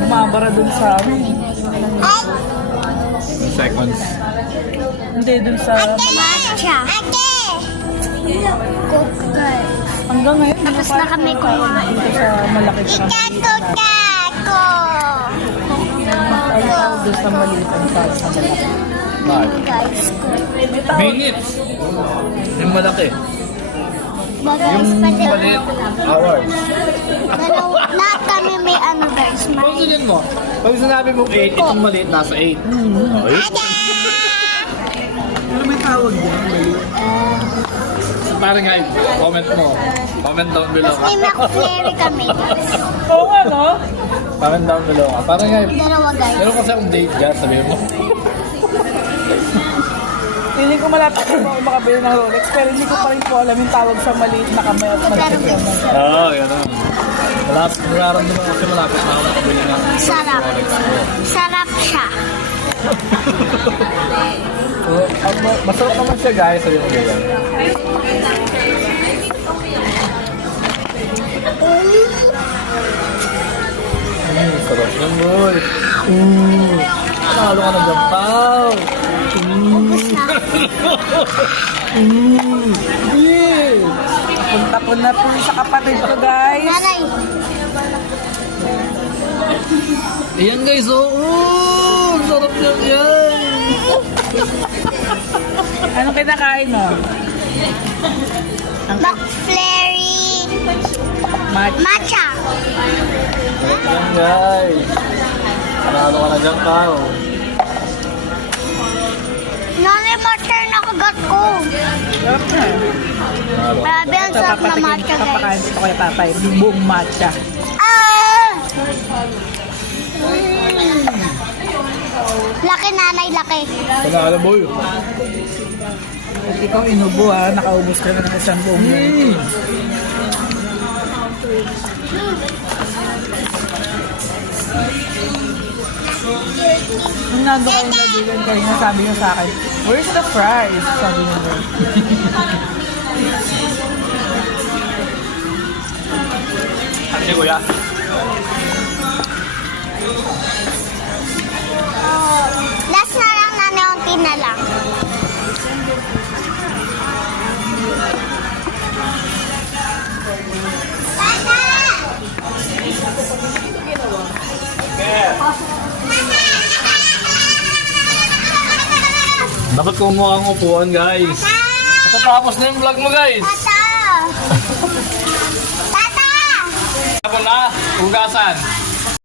Bumabara dun sa Seconds. Hindi, dun sa Matcha. Coke, guys. hanggang ngayon. Tapos na kami kumain. Dito sa malaki sa Kako. ang tawag doon sa maliit ang tawag sa malaki. Guys, Minutes. Yung malaki. guys, pwede Maliit. Hours. lahat kami may ano guys. Kung sabihin mo, pag sinabi mong 8, itong maliit nasa 8. Okay? Ano may tawag dyan? Parang nga, comment mo. Comment down below. May McFlurry kami guys. Oo nga, no? Comment down below. Parang nga, Dalawa guys. meron kasi akong date dyan, sabihin mo. Hindi ko malapit na ako makabili ng Rolex, pero hindi ko pa rin po alam yung tawag sa maliit na kamay at malaki na kamay. Oo, gano'n. Malapit, nararamdaman ko kasi malapit na ako makabili ng Sarap. Rolex ko. Sarap siya. So, masarap naman siya guys, sabihin mo ganyan. Sarap yan boy. Talo ka ng gampaw. Ubus na. Punta po na po sa kapatid ko, guys. Nanay. Ayan guys, oo! Sarap yan yan! Anong kinakain mo? McFlurry. Matcha. Sarap yan guys! Talo ka ng gampaw. Nanay, matcha na kagat ko. Sarap na. Grabe, ang sarap na matcha guys. Papakain ko kay Papa yung buong matcha. Ah! Laki nanay, laki. Panalo boy! At ikaw inubo ha, nakaubos ka na ng isang buong yan. Nung nando kayo na bigan kanina, sabi niya sa akin, where's the fries? Sabi niya. Ano kuya? Last na lang nanay, unti na lang. Dapat kumuha ang upuan guys. Matatapos na yung vlog mo guys. Tata! Tata! Ako na, hugasan.